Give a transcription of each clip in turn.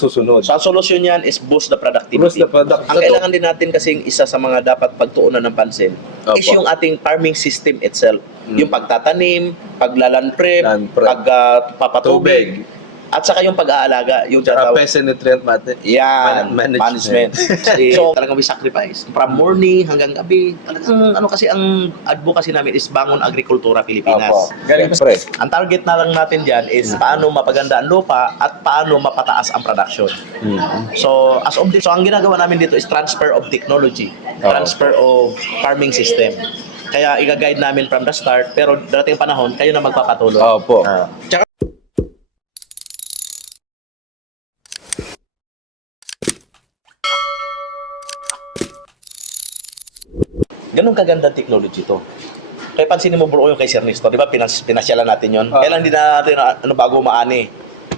susunod. So, ang solusyon yan is boost the productivity. Boost the productivity. Ang kailangan din natin kasing isa sa mga dapat pagtuunan ng pansin is Opo. yung ating farming system itself. Yung pagtatanim, paglalanprep, Lanprep. pagpapatubig, at saka yung pag-aalaga, yung Tsaka tatawag. pest and nutrient Yan, management. So, talagang we sacrifice. From morning hanggang gabi, talagang ano kasi ang advocacy namin is bangon agrikultura Pilipinas. Opo. Siyempre. Ang target na lang natin dyan is paano mapaganda ang lupa at paano mapataas ang production. So, as of this, so ang ginagawa namin dito is transfer of technology, transfer of farming system. Kaya i-guide namin from the start, pero darating panahon, kayo na magpapatuloy. Opo. Tsaka, ganun kaganda technology to. Kaya pansinin mo bro yung kay Sir Nestor, di ba pinasyalan natin yon. Kaya lang hindi natin bago maani.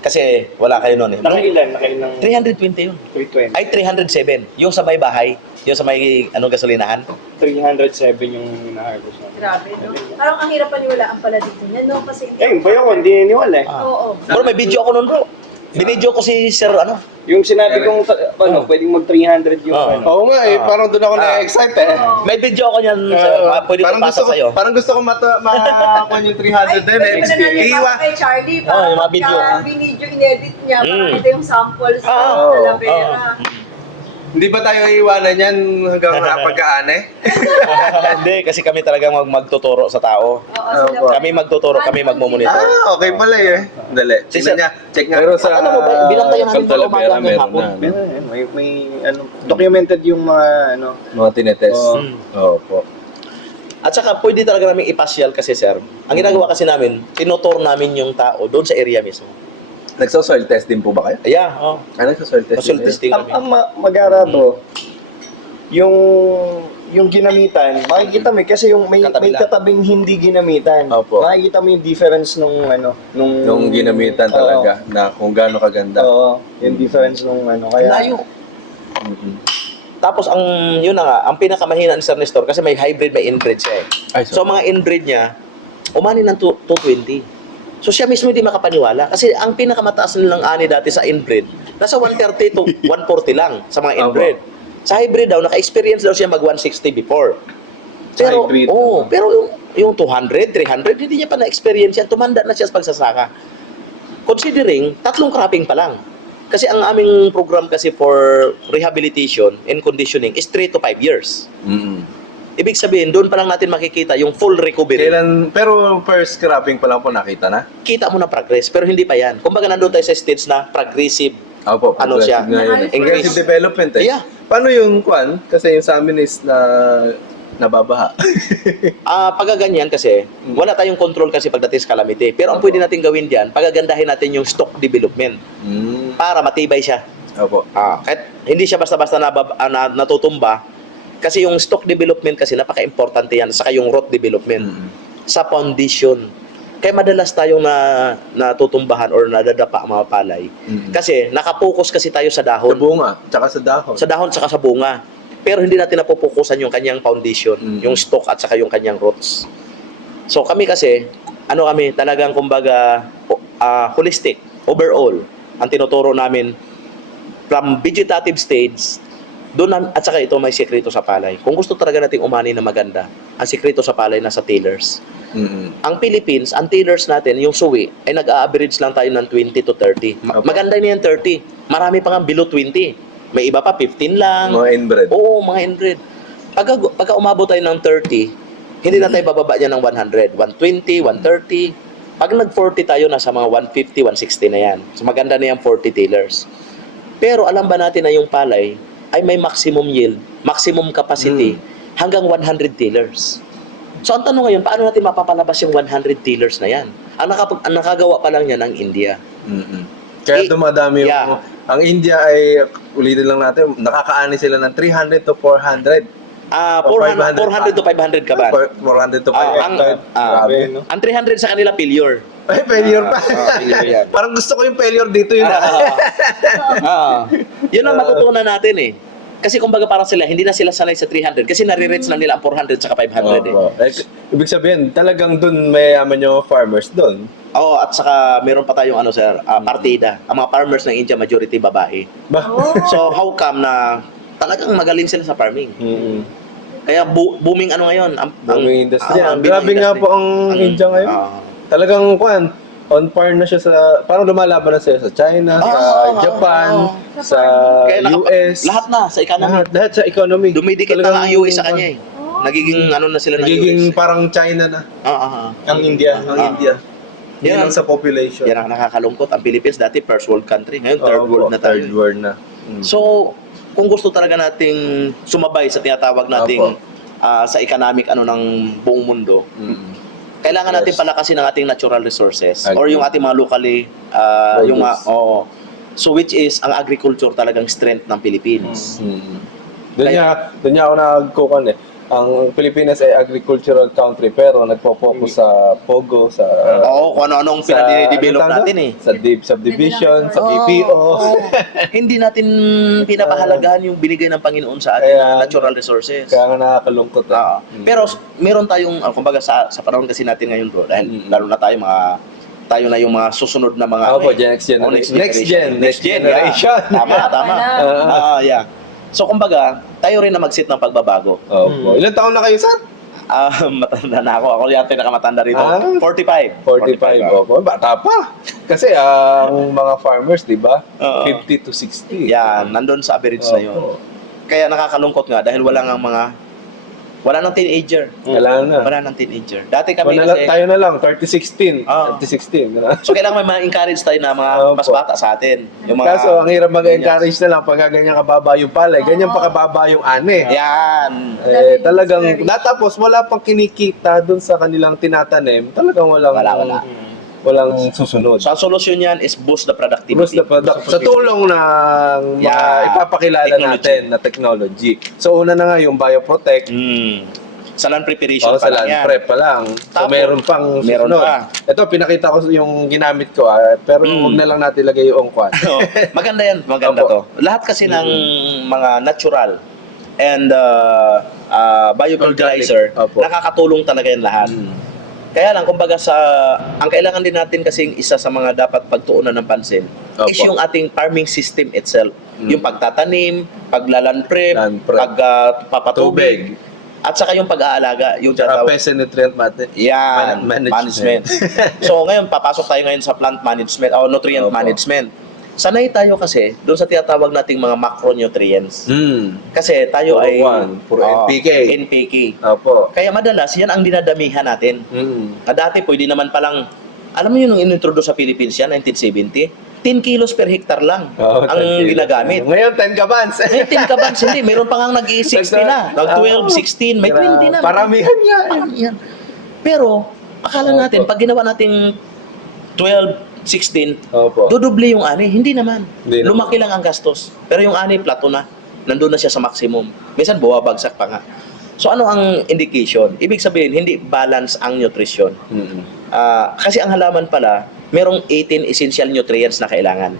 Kasi wala kayo noon eh. Nakailan 320 yun. 320. Ay, 307. Yung sa may bahay, yung sa may gasolinahan. 307 yung na-harvest namin. Grabe, no? Parang ang hirap paniwalaan pala dito niya, no? Kasi Eh, yung bayo ko, hindi niniwala eh. Oo. Bro, may video ako noon bro. Binidyo ko si Sir Yung sinabi kong, pwedeng mag 300 yung Oo. ano. Oo nga eh, parang doon ako na-excite eh. May video ako niyan, sir. Pwede ko Parang pasa sa'yo. Parang gusto ko makakuha yung 300 din eh. pwede na natin Iiwa. kay Charlie. Oo, yung mga Parang video. binidyo, inedit niya. Parang ito yung samples ng Oo. talavera. Hindi ba tayo iiwanan yan hanggang pagkaane? Hindi, kasi kami talagang magtuturo sa tao. Oo, Opo. sila. Kami magtuturo, kami magmumonitor. Ah, okay pala eh. Dali. Si Tingnan Sir- niya. Check nga. Pero sa Alam mo ba, bilang tayo namin Talavera, umaga ng meron hapon. na, ano, May ano, documented yung mga ano. mga tinetest. Opo. At saka pwede talaga namin ipasyal kasi sir. Ang ginagawa kasi namin, tinutur namin yung tao doon sa area mismo. Nagso-soil test din po ba kayo? Yeah, Nagso-soil test Soil din. testing Ang, kami. ang magara to, yung ginamitan, makikita mo eh, kasi yung may Katabi lang. katabing hindi ginamitan. Opo. Makikita mo yung difference nung ano, Nung ginamitan Oo. talaga na kung gaano kaganda. Oo, yung difference nung ano. Ang Kaya, layo. Mm-mm. Tapos yun na nga, ang pinakamahina ni Sir Nestor kasi may hybrid, may inbred siya eh. Ay, So mga inbred niya, umani ng 220. So siya mismo hindi makapaniwala kasi ang pinakamataas nilang ani dati sa inbred, nasa 130 to 140 lang sa mga inbred. Sa hybrid daw, naka-experience daw siya mag 160 before. Pero, Hybrid. pero yung 200, 300, hindi niya pa na-experience yan. Tumanda na siya sa pagsasaka. Considering, 3 cropping pa lang. Kasi ang aming program kasi for rehabilitation and conditioning is 3 to 5 years. Mm-mm. Ibig sabihin, doon pa lang natin makikita yung full recovery. Pero first cropping pa lang po nakita na? Kita mo na progress, pero hindi pa yan. Kumbaga nandun tayo sa stage na progressive. Opo, Ano siya? progressive nga yun eh. Increase. Progressive development eh. Yeah. Paano yung kwan? Kasi yung sa amin is na nababaha. Pagkaganyan kasi, wala tayong control kasi pagdating sa calamity. Pero ang Opo. pwede natin gawin diyan, pagagandahin natin yung stock development Mm. para matibay siya. Opo. Kahit hindi siya basta-basta natutumba, kasi yung stock development kasi napaka-importante yan, saka yung root development Mm. sa foundation. Kaya madalas tayong natutumbahan or nadadapa ang mga palay. Mm. Kasi nakapokus kasi tayo sa Sa dahon. bunga, tsaka sa dahon. Sa dahon saka sa bunga. Pero hindi natin napupukusan yung kanyang foundation, Mm. yung stalk at saka yung kanyang roots. So kami kasi, kami talagang kumbaga holistic, overall, ang tinuturo namin from vegetative stage, doon at saka ito may sekreto sa palay. Kung gusto talaga nating umani na maganda, ang sekreto sa palay nasa tillers. Mm. Ang Philippines, ang tillers natin, yung suwi, ay nag-average lang tayo ng 20 to 30. Opo. Maganda na yan 30. Marami pa nga below 20. May iba pa 15 lang. Mga inbred. Oo, mga inbred. Pagka umabot tayo ng 30, hindi na tayo bababa niya ng 100. 120, 130. Pag nag-40 tayo, nasa mga 150, 160 na yan. So maganda na yung 40 tillers. Pero alam ba natin na yung palay ay may maximum yield, maximum capacity hanggang 100 tillers. So ang tanong ngayon, paano natin mapapalabas yung 100 tillers na yan? Ang nakagawa pa lang yan ng India. Mm-mm. Kaya dumadami yung... Yeah. Ang India ay, ulitin lang natin, nakakaani sila ng 300 to 400. 400 to 500 ka ba? 400 to 500. grabe, no? Ang 300 sa kanila, failure. Ay, failure pa. Failure yan. Parang gusto ko yung failure dito yun. Yun ang matutunan natin eh. Kasi kumbaga parang sila, hindi na sila sanay sa 300 kasi nare-reach lang nila ang 400 saka 500 eh. Opo. Ibig sabihin, talagang dun mayaman yung farmers dun. Oo, at saka meron pa tayong ano sir, partida. Ang mga farmers ng India majority babae. Ba? Oh. So how come na talagang magaling sila sa farming? Mm-mm. Kaya booming ano ngayon? Booming industry. ang Grabe building nga industry. po ang India ngayon. Talagang on par na siya sa, parang lumalaban na siya sa China, sa Japan, sa Kaya US. lahat na sa economy. Lahat sa economy. Dumidikit na Talagang- nga ang US sa kanya eh. Nagiging ano na sila ng Nagiging US. parang China na. Ang India. India. Yan Yan lang sa population. Yan ang nakakalungkot. Ang Philippines dati first world country. Ngayon third Oo world po, na tayo. Third world na. So, kung gusto talaga nating sumabay sa tinatawag nating sa economic ano ng buong mundo, kailangan natin palakasin ang ating natural resources or Agree. yung ating mga locally yung mga so which is ang agriculture talagang strength ng Philippines. Doon niya ako nagkukan eh. Ang Pilipinas ay agricultural country pero nagpo-focus sa POGO, sa Oo, kung ano-anong pinadidevelop ano tawag natin doon? eh. Sa subdivision, sa Oo, BPO. oo. Hindi natin pinapahalagahan yung binigay ng Panginoon sa ating Kaya- natural resources. Kaya nga nakakalungkot eh. Oo. Pero meron tayong kumbaga sa panahon kasi natin ngayon bro dahil lalo na tayo na yung mga susunod na mga Opo, next generation. Next generation. Yeah. Tama. Yeah. So kumbaga, tayo rin na mag-sit ng pagbabago. Opo. Ilan taon na kayo, sir? Matanda na ako. Ako yata nakamatanda rito. 45. 45. Opo. Bata pa. Kasi ang mga farmers, di ba? Oo. 50 to 60. Yan, nandun sa average na yun. Opo. Kaya nakakalungkot nga dahil wala nang teenager. Wala na. Wala nang teenager. Dati kami Wala kasi, tayo na lang, 30-16. Oo. 30-16. so kailangan may ma-encourage tayo na mga Opo. mas bata sa atin. Yung mga, Kaso, ang hirap mag-encourage na lang pag ganyan kababa yung palay, ganyan pa kababa yung ane. Yan. Talagang, natapos wala pang kinikita dun sa kanilang tinatanim, talagang Wala. walang susunod. So ang solusyon yan is boost the productivity. Boost the product. Sa tulong ng mga Yeah. ipapakilala Technology. natin na technology. So una na nga yung bioprotect, Sa land preparation sa pa lang land yan. prep pa lang. So Tapos, meron pang meron susunod. pa. Ito pinakita ko yung ginamit ko pero huwag na lang natin lagay yung kwan. So, maganda yan, maganda Opo. to. Lahat kasi ng mga natural and biofertilizer, Organic. Opo. nakakatulong talaga yan lahat. Kaya lang, kumbaga ang kailangan din natin kasing isa sa mga dapat pagtuunan ng pansin is Opo. yung ating farming system itself. Yung pagtatanim, paglaland prep, Land prep. pagpapatubig, at saka yung pag-aalaga, yung Tsaka tinatawag- pest and nutrient yan, management. So ngayon, papasok tayo ngayon sa plant management o nutrient Opo. management. Sanay tayo kasi doon sa tinatawag nating mga macronutrients. Kasi tayo Puro ay puro NPK. NPK. Opo. Kaya madalas yan ang dinadamihan natin. Na dati pwede naman palang, alam mo yun nung inintroduce sa Philippines yan, 1970, 10 kilos per hectare lang Oo, ang 10 kilos. ginagamit. Ngayon, 10 kabans. Ngayon 10 kabans, hindi. Meron pa nga nag-60 na. Nag-12, 16, may 20 na. Paramihan nga. Paramihan. Pero, akala natin, pag ginawa nating 12, 16, Opo. dodoble yung ani. Hindi naman. Hindi naman. Lumaki lang ang gastos. Pero yung ani, plato na. Nandun na siya sa maximum. Minsan, buwabagsak pa nga. So, ano ang indication? Ibig sabihin, hindi balance ang nutrition. Kasi ang halaman pala, merong 18 essential nutrients na kailangan.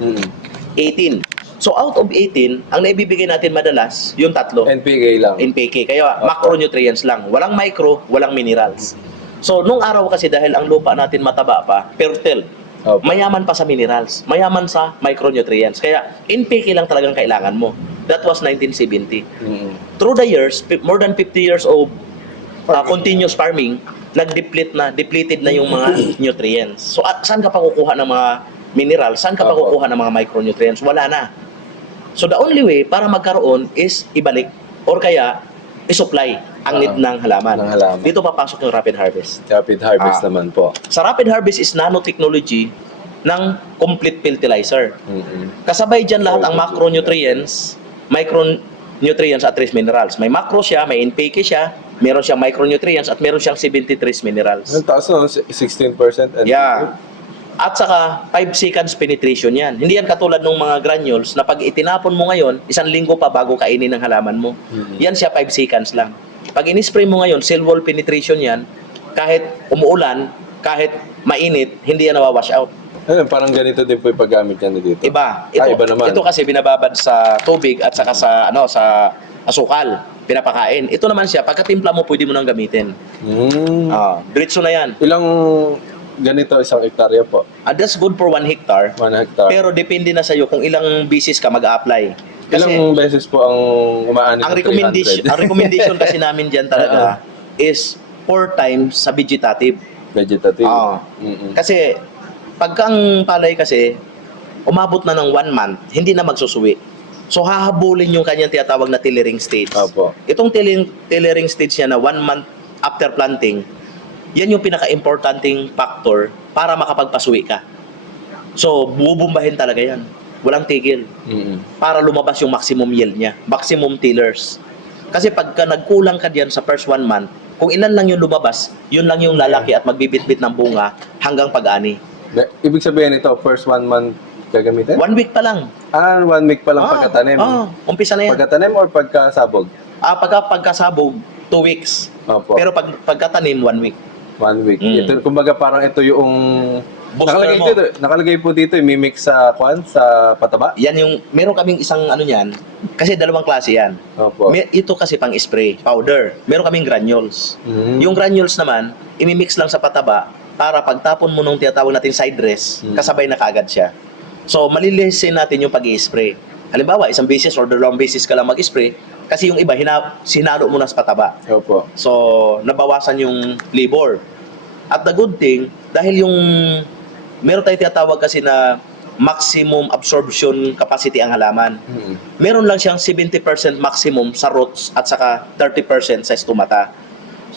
18. So, out of 18, ang naibibigay natin madalas, yung tatlo. NPK lang. NPK. Kaya Opo. macronutrients lang. Walang micro, walang minerals. So, nung araw kasi dahil ang lupa natin mataba pa, fertile, Opo. mayaman pa sa minerals, mayaman sa micronutrients. Kaya NPK lang talagang kailangan mo. That was 1970. Through the years, more than 50 years of continuous farming, depleted na yung mga nutrients. So, saan ka pa kukuha ng mga minerals? Saan ka pa Opo. kukuha ng mga micronutrients? Wala na. So, the only way para magkaroon is ibalik or kaya isupply ang need ng halaman. Ng halaman. Dito papasok yung rapid harvest. Rapid harvest naman po. Sa rapid harvest is nanotechnology ng complete fertilizer. Kasabay dyan lahat ang macronutrients, micronutrients at trace minerals. May macro siya, may NPK siya, meron siyang micronutrients at meron siyang 73 minerals. Ang taas no? 16%. Yeah. At saka 5 seconds penetration yan. Hindi yan katulad ng mga granules na pag itinapon mo ngayon, 1 linggo pa bago kainin ng halaman mo. Yan siya 5 seconds lang. Pag in-spray mo ngayon, cell wall penetration yan, kahit umuulan, kahit mainit, hindi yan nawawash out. Ayun, parang ganito din po yung paggamit niya dito. Iba. Iba naman. Ito kasi binababad sa tubig at saka sa sa asukal, pinapakain. Ito naman siya, pagkatimpla mo pwede mo nang gamitin. Diretso na yan. Ilang ganito isang hektarya po? That's good for 1 hectare. 1 hectare. Pero depende na sa iyo kung ilang bisis ka mag-a-apply. Kasi Ilang beses po ang umaani ang ng recommendation, 300? ang recommendation kasi namin diyan talaga is 4 times sa vegetative. Vegetative. Oo. Kasi pagkang palay kasi umabot na ng 1 month, hindi na magsusuwi. So hahabulin yung kanyang tinatawag na tillering stage. Opo. Itong tillering stage niya na 1 month after planting, yan yung pinaka-importanting factor para makapagpasuwi ka. So bubumbahin talaga yan. Walang tigil. Para lumabas yung maximum yield niya. Maximum tillers. Kasi pagka nagkulang ka diyan sa first 1 month, kung ilan lang yung lumabas, yun lang yung lalaki at magbibitbit ng bunga hanggang pag-ani. Ibig sabihin ito, first 1 month gagamitin? 1 week pa lang. 1 week pa lang pagkatanim? Umpisa na yan. Pagkatanim or pagkasabog? Pagkasabog, 2 weeks. Opo. Pero pagkatanim, 1 week. 1 week. Mm. Ito, kumbaga parang ito yung Booster mo. nakalagay po dito, imimix sa sa pataba. Yan yung, meron kaming isang ano niyan, kasi 2 klase yan. Opo. Ito kasi pang spray, powder. Meron kaming granules. Yung granules naman, imimix lang sa pataba para pagtapon mo nung tinatawag natin side dress, kasabay na kaagad siya. So, malilisin natin yung pag-i-spray. Halimbawa, 1 beses or 2 beses ka lang mag-spray, kasi yung iba, sinalo mo na sa pataba. Opo. So, nabawasan yung labor. At the good thing, dahil yung meron tayong tinatawag kasi na maximum absorption capacity ang halaman. Meron lang siyang 70% maximum sa roots at saka 30% sa stomata.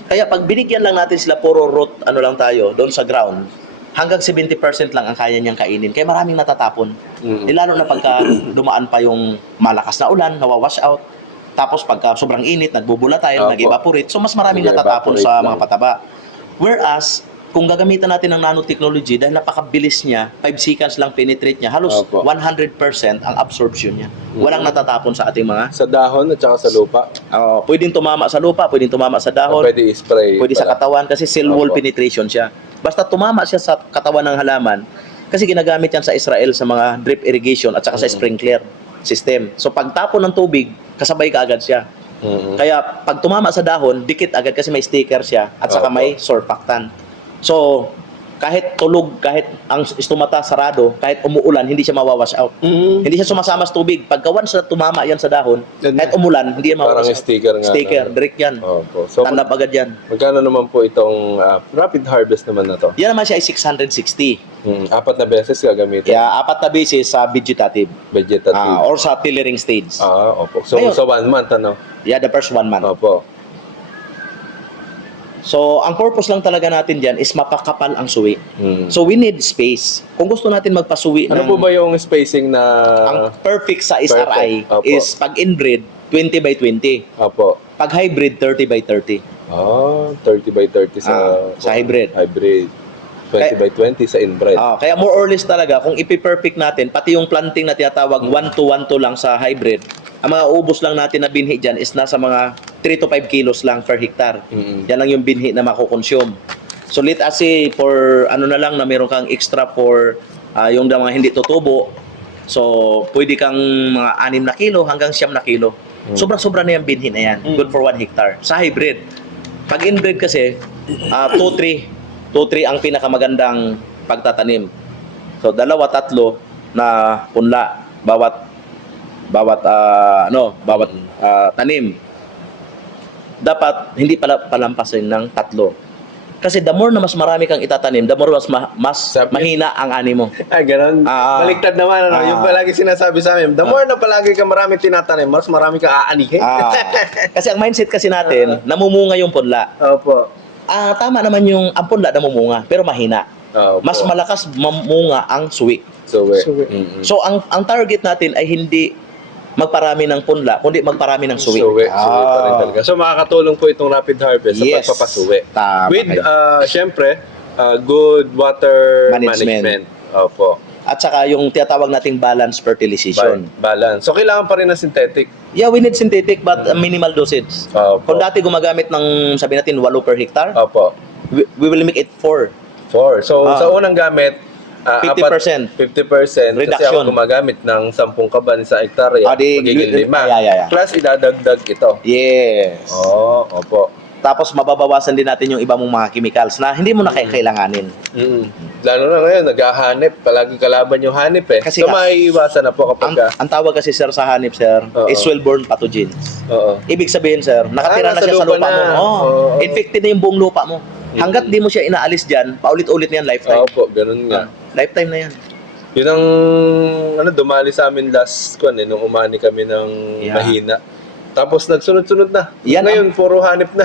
Kaya pag binigyan lang natin sila puro root, ano lang tayo, doon sa ground, hanggang 70% lang ang kaya niyang kainin. Kaya maraming natatapon. Lalo na pagka dumaan pa yung malakas na ulan, nawawash out. Tapos pagka sobrang init, nagbubulatail, Opo. nag-evaporate. So mas maraming natatapon Nag-evaporate sa lang. mga pataba. Whereas, kung gagamitan natin ng nanotechnology, dahil napakabilis niya, 5 seconds lang penetrate niya, halos Opo. 100% ang absorption niya. Walang natatapon sa ating mga... Sa dahon at saka sa lupa. pwedeng tumama sa lupa, pwedeng tumama sa dahon, Pwede i-spray. pwede sa pala. katawan kasi cell wall Opo. penetration siya. Basta tumama siya sa katawan ng halaman, kasi ginagamit yan sa Israel sa mga drip irrigation at saka sa sprinkler system. So pagtapon ng tubig, kasabay ka agad siya. Kaya pag tumama sa dahon, dikit agad kasi may sticker siya at saka Opo. may surfactant. So, kahit tulog, kahit ang stomata sarado, kahit umuulan, hindi siya mawawash out. Hindi siya sumasama sa tubig. Pagka once na tumama yan sa dahon, Yan kahit na. umulan, hindi yan Parang mawawash out. sticker nga. Sticker, direct yan. Opo. So, Tandap agad yan. magkano naman po itong rapid harvest naman na to? Yan naman siya ay 660. 4 na beses gagamitin. Kaya 4 na beses sa vegetative. Vegetative. Or sa tillering stage. Opo. So, Ngayon- sa 1 month, ano? Yeah, the first 1 month. Opo. So, ang purpose lang talaga natin dyan is mapakapal ang suwi. Mm. So, we need space. Kung gusto natin magpasuwi Ano ng... po ba yung spacing na... Ang perfect sa SRI Perfect. Opo. is pag inbreed, 20 by 20. Opo. Pag hybrid, 30 by 30. 30 by 30 sa... Sa hybrid. Hybrid. 20 by 20 sa inbred. Kaya more or less talaga, kung ipi-perfect natin, pati yung planting na tinatawag 1-to-1-to lang sa hybrid, ang mga ubos lang natin na binhi dyan is nasa mga 3 to 5 kilos lang per hectare. Yan lang yung binhi na makukonsume. So let us say for ano na lang na meron kang extra for yung mga hindi tutubo. So pwede kang mga 6 na kilo hanggang 9 na kilo. Sobra-sobra na yung binhi na yan. Good for 1 hectare. Sa hybrid. Pag inbred kasi, 2-3 ang pinakamagandang pagtatanim. So 2-3 na punla bawat tanim. Dapat hindi palampasin ng 3. Kasi the more na mas marami kang itatanim, the more mas mahina ang ani mo. Ganon. Baliktad naman, ano? Yung palagi sinasabi sa amin, the more na palagi ka marami tinatanim, mas marami ka aanihin. Kasi ang mindset kasi natin, namumunga yung punla. Opo. Tama naman yung ang punla namumunga, pero mahina. Opo. Mas malakas mamunga ang suwi. Suwi. So ang target natin ay hindi magparami ng punla, kundi magparami ng suwi. Suwi pa rin talaga. So makakatulong po itong rapid harvest sa Yes. pagpapasuwi. Tama With, kayo. syempre, good water Management. Opo. At saka yung tinatawag nating balance fertilization. Balance. So kailangan pa rin ng synthetic. Yeah, we need synthetic but minimal dosage. Opo. Kung dati gumagamit ng, sabi natin, 8 per hectare, Opo. we will make it 4. 4. So sa unang gamit, 50%. 50% kasi Reduction. ako gumagamit ng 10 kaban sa hektarya, magiging 5. Yeah. Plus idadagdag ito. Yes. Opo. Tapos mababawasan din natin yung iba mong mga chemicals na hindi mo na kailanganin. Lalo na ngayon, naghahanip. Palagi kalaban yung hanip eh. Kasi So, nga, maiiwasan na po kapag... Ang tawag kasi sir sa hanip sir Oo. is well-born pathogens. Oo. Ibig sabihin sir, nakatira na nasa siya sa lupa lupa na. mo. Oo. Infected na yung buong lupa mo. Hanggat di mo siya inaalis dyan, paulit-ulit na yan lifetime. Opo, ganun nga. Lifetime na yan. Yun ang dumali sa amin last nung umani kami ng Yeah. mahina. Tapos nagsunod-sunod na. Yan Ngayon, puro hanip na.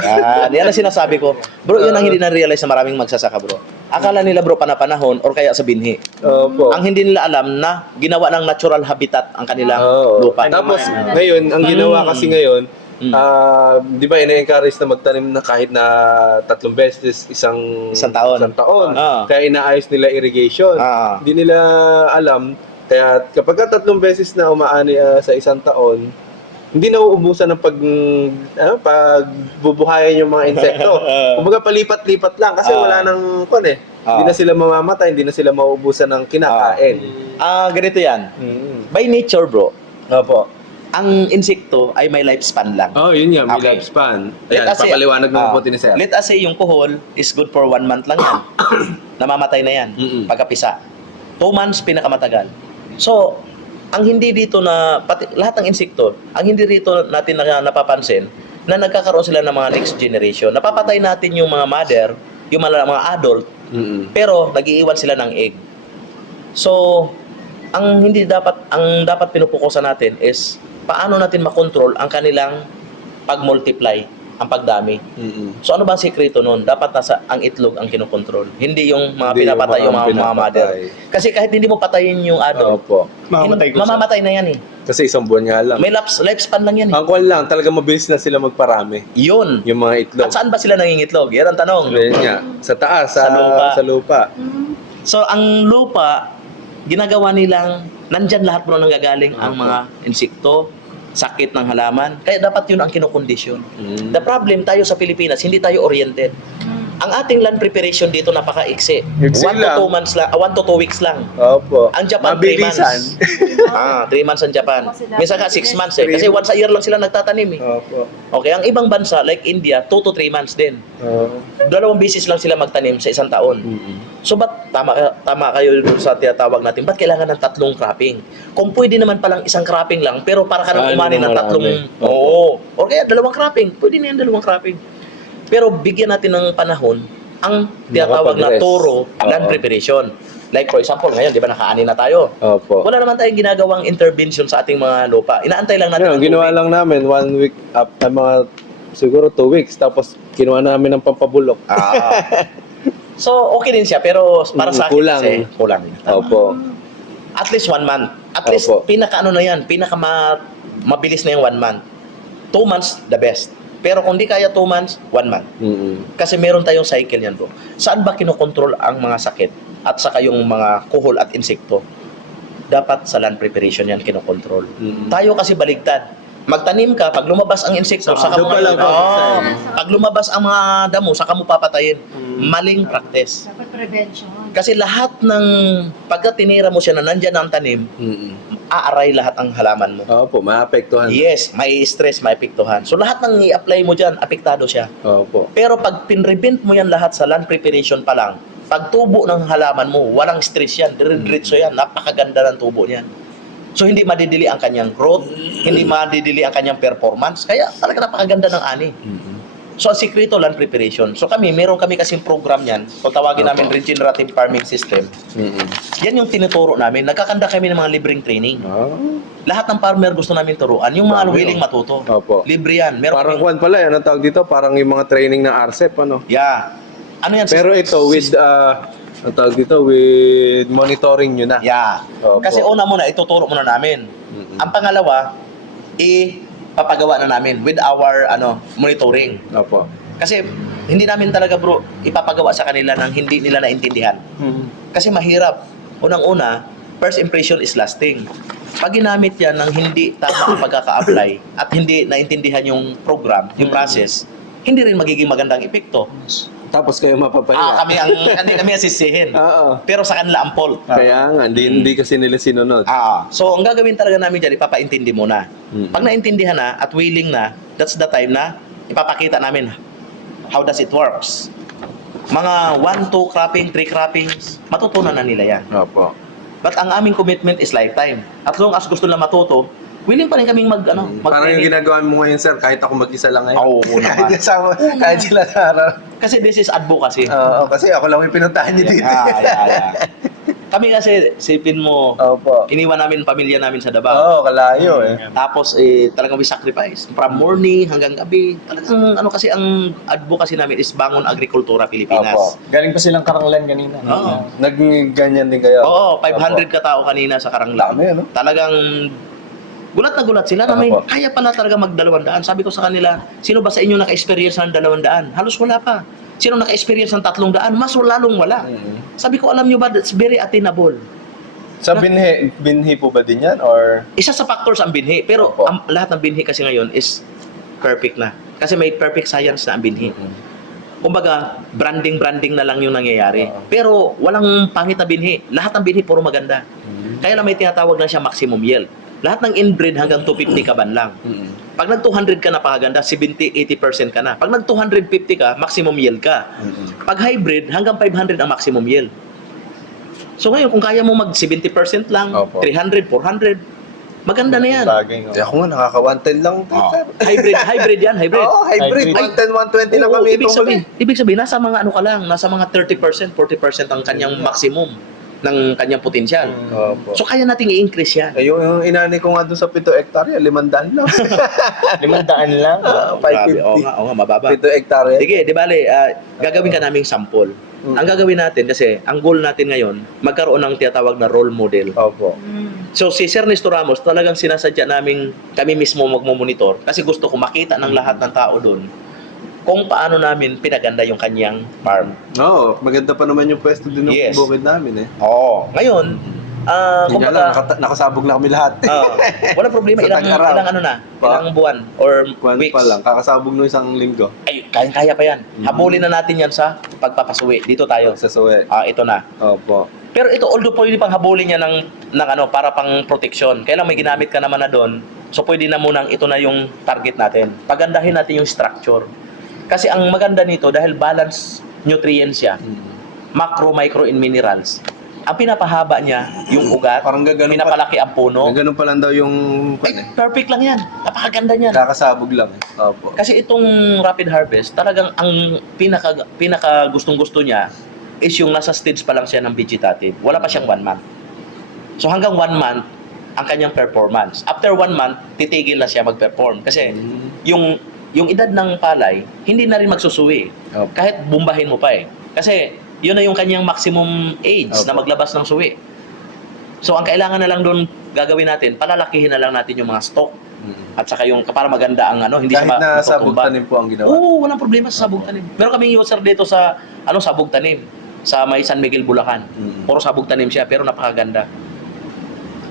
Yan ang sinasabi ko. Bro, yun ang hindi na-realize na maraming magsasaka bro. Akala nila bro panahon or kaya sa binhi. Opo. Ang hindi nila alam na ginawa ng natural habitat ang kanilang Oo. lupa. Tapos, ngayon, ang ginawa kasi ngayon, Mm. di ba ina-encourage na magtanim na kahit na 3 beses isang taon. Ah. Kaya inaayos nila irrigation. Ah. Hindi nila alam. Kaya kapag 3 beses na umaani sa isang taon, hindi na uubusan ng pagbubuhayan yung mga insekto. Kumbaga palipat-lipat lang kasi wala nang Hindi na sila mamamatay, hindi na sila mauubusan ng kinakain. Ganito yan. By nature bro, Opo. ang insekto ay may lifespan lang. Oh, yun nga, may Okay. lifespan. Let Ayan, us say- papaliwanag na po ni Sir. Let us say yung kuhol is good for 1 month lang yan. Namamatay na yan pagkapisa. 2 months pinakamatagal. So, ang hindi dito na pati lahat ng insekto, ang hindi dito natin napapansin na nagkakaroon sila ng mga next generation. Napapatay natin yung mga mother, yung mga adult, pero nag-iiwan sila ng egg. So, ang dapat pinupukusan natin is paano natin makontrol ang kanilang pag-multiply, ang pagdami. So ano ba ang sikreto nun? Dapat ang itlog ang kinokontrol. Hindi yung mga Hindi pinapatay yung mga pinapatay. mother. Kasi kahit hindi mo patayin yung adult, Opo. mamamatay na yan eh. Kasi isang buwan nga lang. May lifespan lang yan eh. Ang kwan lang, talaga mabilis na sila magparami. Yun. Yung mga itlog. At saan ba sila nangingitlog? Yan ang tanong. Ayun nga, sa taas, Sa lupa. Sa lupa. So ang lupa, ginagawa nilang, nandyan lahat mo nanggagaling ang mga insekto, sakit ng halaman. Kaya dapat yun ang kinokondisyon. The problem tayo sa Pilipinas, hindi tayo oriented. Ang ating land preparation dito napaka-iksi. Iksi 1 to lang. 2 months lang, 1 to 2 weeks lang. Opo. Ang Japan 3 Mabilisan. months. 3 months ang Japan. Minsan ka 6 months eh. Kasi once a year lang sila nagtatanim eh. Opo. Okay, ang ibang bansa like India, 2 to 3 months din. 2 beses lang sila magtanim sa isang taon. So ba't tama kayo dun sa tinatawag natin, ba't kailangan ng 3 cropping? Kung pwede naman palang isang cropping lang, pero para ka nang umani ng 3, oo. O kaya 2 cropping, pwede na yan 2 cropping. Pero bigyan natin ng panahon ang tinatawag na Makapag-rest. thorough land preparation. Like for example, ngayon, di ba nakaani na tayo? Opo. Wala naman tayong ginagawang intervention sa ating mga lupa. Inaantay lang natin Ngayon, ang ginawa tubig. lang namin 1 week, mga siguro 2 weeks, tapos kinuha namin ng pampabulok. So, okay din siya, pero para sa akin Kulang. kasi, kulang. Opo. At least 1 month. At least, Opo. mabilis na yung 1 month. 2 months, the best. Pero kung di kaya 2 months, 1 month. Kasi meron tayong cycle yan bro. Saan ba kinokontrol ang mga sakit? At saka yung mga kuhol at insekto? Dapat sa land preparation yan kinokontrol. Tayo kasi baligtad. Magtanim ka, pag lumabas ang insekto, saka mo doon pa lang pag lumabas ang mga damo, saka mo papatayin. Maling practice. Dapat prevention. Kasi lahat ng pagka tinira mo siya na nandyan ang tanim, aaray lahat ang halaman mo. Opo, maapektuhan. Yes, may stress, may apektuhan. So lahat ng i-apply mo dyan, apektado siya. Opo. Pero pag pinrevent mo yan lahat sa land preparation pa lang, pag tubo ng halaman mo, walang stress yan, dire-diretso yan, napakaganda ng tubo niyan. So hindi madidili ang kanyang growth, hindi madidili ang kanyang performance, kaya talaga napakaganda ng ani. So ang sikreto, land preparation. So meron kami kasing program yan, kung tawagin namin regenerative farming system. Yan yung tinuturo namin. Nagkakanda kami ng mga libreng training. Lahat ng farmer gusto namin turuan. Yung mga willing matuto. Opo. Libre yan. Meron Parang kami- kwan pala, ano tawag dito? Parang yung mga training ng RCEP, ano? Yeah. Ano yan? Pero ito, with, ang tawag dito, with monitoring nyo na. Yeah. Opo. Kasi una muna, ituturo muna namin. Ang pangalawa, papagawa na namin with our monitoring. Opo. Kasi hindi namin talaga bro ipapagawa sa kanila nang hindi nila naintindihan. Kasi mahirap. Unang-una, first impression is lasting. Pag ginamit yan ng hindi tama ang pagkaka-apply at hindi naintindihan yung program, yung process, hindi rin magiging magandang epekto. Tapos kayo mapapahiya. Hindi kami asisihin. Oo. Pero sa kanila ang fault. Kaya nga, hindi kasi nila sinunod. So, ang gagawin talaga namin dyan, ipapaintindi muna. Pag naintindihan na at willing na, that's the time na ipapakita namin how does it works. Mga 1, 2 cropping, 3 croppings, matutunan na nila yan. Opo. But ang aming commitment is lifetime. As long as gusto nila matuto, willing pa rin kaming Parang yung ginagawa mo ngayon, sir, kahit ako mag-isa lang ngayon. Oo naman. kahit kasama, kahit sila sa araw. Kasi this is advocacy. Oo, kasi ako lang yung pinuntahan niyo dito. Yeah. Kami kasi, sipin mo, Opo. iniwan namin pamilya namin sa Davao. Oo, kalayo eh. Tapos, talagang we sacrifice. From morning hanggang gabi. Talagang, kasi ang advocacy namin is bangon agrikultura Pilipinas. Opo. Galing pa silang Karanglan kanina. Oo. Nag-ganyan din kayo. Oo, 500 katao kanina sa Karanglan. Dami, ano? Talagang gulat na gulat sila na may Opo. kaya pala talaga mag-200. Sabi ko sa kanila, sino ba sa inyo naka-experience ng 200? Halos wala pa. Sino naka-experience ng 300? Mas lalong wala. Sabi ko, alam nyo ba, that's very attainable. Sa binhi po ba din yan? Or Isa sa factors ang binhi, pero Opo. lahat ng binhi kasi ngayon is perfect na. Kasi may perfect science na ang binhi. Kumbaga, branding na lang yung nangyayari. Pero walang pangit na binhi. Lahat ng binhi puro maganda. Kaya lang may tinatawag na siya maximum yield. Lahat ng inbreed hanggang 250 ka ban lang. Pag nag-200 ka napakaganda, 70-80% ka na. Pag nag-250 ka, maximum yield ka. Pag hybrid, hanggang 500 ang maximum yield. So ngayon, kung kaya mo mag 70% lang, Opo. 300, 400, maganda na yan. saging? Eh, ako nga, nakaka-110 lang. Hybrid yan, hybrid. Oo, hybrid. Hybrid. 110, 120 lang Oo, kami ibig sabihin, nasa mga ano ka lang, nasa mga 30%, 40% ang kanyang maximum ng kanyang potensyal. Opo. So kaya nating i-increase yan. Eh, yung inani ko nga doon sa 7 hektarya, 500 lang. 500 lang. Grabe, 550. oo nga, mababa. 7 hektarya. Sige, di bale, gagawin ka naming sample. Ang gagawin natin kasi, ang goal natin ngayon, magkaroon ng tinatawag na role model. Opo. So si Sir Nestor Ramos, talagang sinasadya namin kami mismo magmomonitor kasi gusto ko makita ng lahat ng tao doon kung paano namin pinaganda yung kanyang farm. Oo, maganda pa naman yung pwesto din ng Yes. bukid namin eh. Oo. Ngayon, Yun nga lang, nakasabog na kami lahat. wala problema. Sa Ilang tag-araw. ilang buwan or Buwan weeks. pa lang, kakasabog no isang linggo. Ay, kaya pa yan. Habulin na natin yan sa pagpapasuwi. Dito tayo. Sa suwe. Ito na. Opo. Pero ito, although pwede pang habulin niya ng para pang protection. Kailang may ginamit ka naman na doon. So pwede na munang ito na yung target natin. Pagandahin natin yung structure. Kasi ang maganda nito, dahil balance nutrients siya, macro, micro, and minerals, ang pinapahaba niya, yung ugat, Parang gaganon pa. pinapalaki ang puno. Ganun pa lang daw yung Perfect lang yan. Napakaganda niyan. kakasabog lang. Opo. Kasi itong rapid harvest, talagang ang pinaka gustong-gusto niya is yung nasa stage pa lang siya ng vegetative. Wala pa siyang 1 month. So hanggang 1 month, ang kanyang performance. After 1 month, titigil na siya mag-perform. Kasi yung edad ng palay, hindi na rin magsusuwi. Opo. Kahit bumbahin mo pa eh. Kasi yun na yung kanyang maximum age na maglabas ng suwi. So ang kailangan na lang doon gagawin natin, palalakihin na lang natin yung mga stock. At saka yung para maganda ang hindi Kahit siya na sabog matutumba. tanim po ang ginawa. Oo, walang problema sa sabog tanim. Meron kaming user dito sa sabog tanim sa may San Miguel, Bulacan. Puro sabog tanim siya pero napakaganda.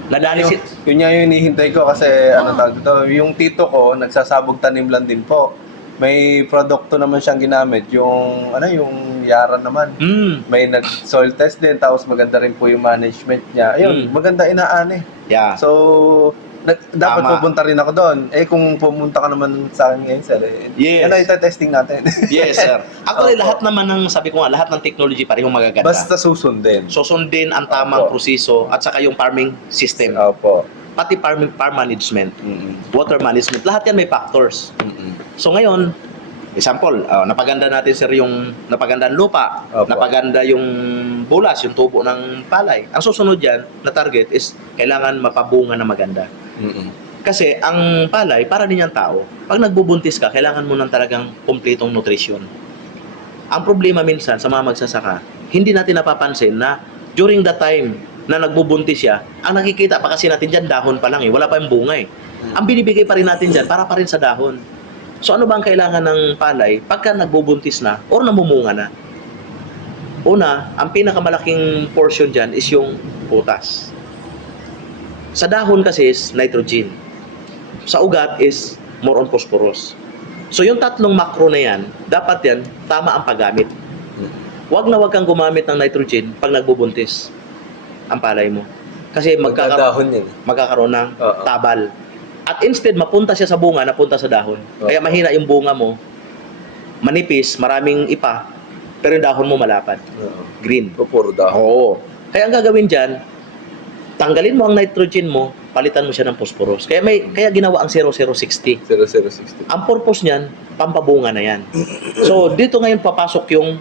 Nadali si Yun nga yung hinihintay ko kasi tawag dito, yung tito ko nagsasabog tanim lang din po. May produkto naman siyang ginamit, yung yung Yara naman. May nag-soil test din, tapos maganda rin po yung management niya. Ayun, maganda inaani. Yeah. So, dapat Tama. pupunta rin ako doon. Eh, kung pumunta ka naman sa akin ngayon, sir, Yes. yan ay testing natin. Yes, sir. Actually, Opo. lahat naman ng, sabi ko nga, lahat ng technology parehong magaganda. Basta susundin. Susundin ang tamang Opo. proseso at saka yung farming system. Opo. Pati farm management, water management, lahat yan may factors. So ngayon, example, napaganda natin sir yung napagandang lupa, Opo. napaganda yung bulas, yung tubo ng palay. Ang susunod yan na target is kailangan mapabunga na maganda. Kasi ang palay, para din yung tao, pag nagbubuntis ka, kailangan mo ng talagang kumpletong nutrition. Ang problema minsan sa mga magsasaka, hindi natin napapansin na during the time na nagbubuntis siya, ang nakikita pa kasi natin dyan, dahon pa lang wala pa yung bunga Ang binibigay pa rin natin dyan, para pa rin sa dahon. So ano ba ang kailangan ng palay pagka nagbubuntis na or namumunga na? Una, ang pinakamalaking portion dyan is yung potas. Sa dahon kasi is nitrogen. Sa ugat is more on phosphorus. So yung tatlong macro na yan, dapat yan, tama ang paggamit. wag na wag kang gumamit ng nitrogen pag nagbubuntis ang palay mo. Kasi Magdadahon yan. magkakaroon ng Oo. tabal. At instead, mapunta siya sa bunga, napunta sa dahon. Kaya mahina yung bunga mo, manipis, maraming ipa, pero yung dahon mo malapad. Oo. Green. Puro dahon. Oo. Kaya ang gagawin dyan, tanggalin mo ang nitrogen mo, palitan mo siya ng phosphorus. Kaya ginawa ang 0060. 0060. Ang purpose niyan, pampabunga na yan. So, dito ngayon papasok yung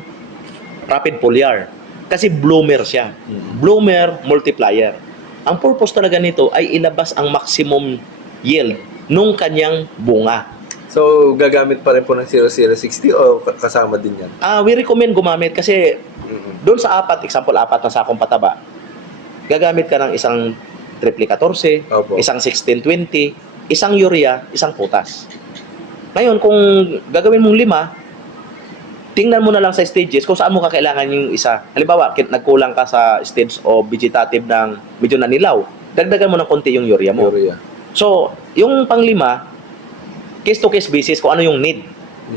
rapid foliar. Kasi bloomer siya. Bloomer, multiplier. Ang purpose talaga nito ay ilabas ang maximum yield nung kanyang bunga. So, gagamit pa rin po ng 0060 o kasama din yan? We recommend gumamit kasi Mm-mm. doon sa example, 4 na sakong pataba, gagamit ka ng isang triple 14, Opo. isang 1620, isang urea, isang potas. Ngayon, kung gagawin mong 5, tingnan mo na lang sa stages kung saan mo kakailangan yung isa. Halimbawa, nagkulang ka sa stage o vegetative ng medyo nanilaw, dagdagan mo ng konti yung urea mo. Urea. So, yung pang-5, case-to-case basis kung ano yung need.